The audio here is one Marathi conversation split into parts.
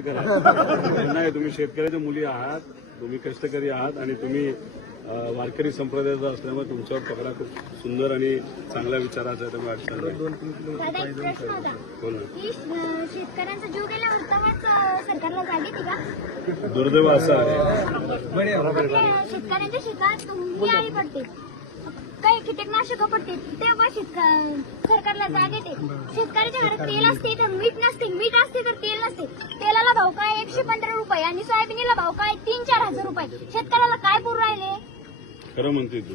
करा नाही तुम्ही शेतकऱ्याच्या मुली आहात तुम्ही कष्टकरी आहात आणि तुम्ही वारकरी संप्रदायाचा असल्यामुळे तुमच्यावर पकडा खूप सुंदर आणि चांगल्या विचाराचा आहे त्यामुळे अडचण नाही. दुर्दैव असं आहे. शेतकऱ्यांच्या शेतात मुंगी आळी पडते. काही कीटकनाशक पडते. तेव्हा शेतक सरकारला जाग येते. शेतकऱ्याच्या घरात तेल असते तर मीठ नसते. मीठ असते तर तेल आणि सोयाबीनला भाव काय? तीन चार हजार रुपये. शेतकऱ्याला काय पुरू राहिले? खरं म्हणते तू.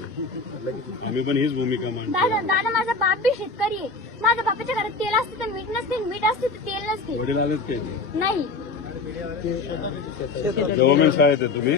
आम्ही पण हीच भूमिका मांडतो. दादा दादा माझा बाप बी शेतकरी आहे. माझ्या बापाच्या घरात तेल असते तर मीठ नसते मीठ असते तर तेल नसते. वडील आलेत ते नाही. गव्हर्नमेंट शाळेत आहे तुम्ही?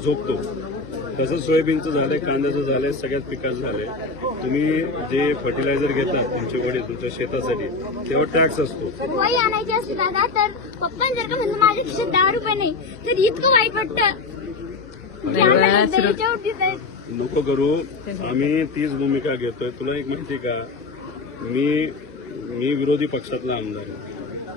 झोपतो. तसंच सोयाबीनचं झालंय कांद्याचं झालंय सगळ्याच पिकाचं झालंय. तुम्ही जे फर्टिलायझर घेतात तुमचे वडील तुमच्या शेतासाठी तेव्हा टॅक्स असतो. आणायची असते दादा तर पप्पा जर का म्हणलं माझ्या खिशात दहा रुपये नाही तर इतकं वाईट वाटतं. की आम्हाला. नको करू आम्ही तीच भूमिका घेतोय. तुला एक माहिती का? मी मी विरोधी पक्षातला आमदार आहे.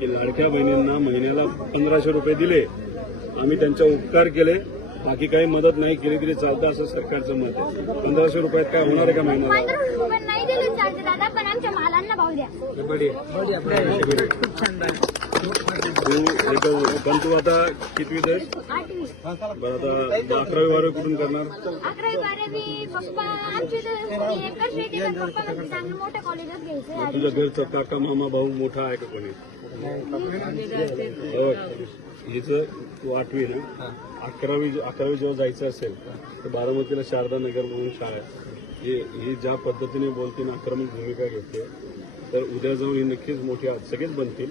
की लाडक्या बहिणींना महिन्याला पंधराशे रुपये दिले. आम्ही त्यांच्या उपकार केले. बाकी काही मदत नाही केली तरी चालतं असं सरकारचं मत आहे. पंधराशे रुपयात काय होणार आहे का महिन्याला? तू एक- पण तू आता कितवी आठवी बरं आता अकरावी बारावी कुठून करणार? अकरावी बारावी पप्पा आमची तर एकच शेती तर पप्पा चांगलं मोठ्या कॉलेजात घ्यायचं तुझ्या घरचा काका मामा भाऊ मोठा आहे का कोणी? हो. हिचं तू आठवी ना? अकरावी अकरावी जेव्हा जायचं असेल तर बारामतीला शारदा नगर म्हणून शाळा आहे. ही ही ज्या पद्धतीने बोलते ना आक्रमक भूमिका घेते तर उद्या जाऊन ही नक्कीच मोठी सगळेच बनतील.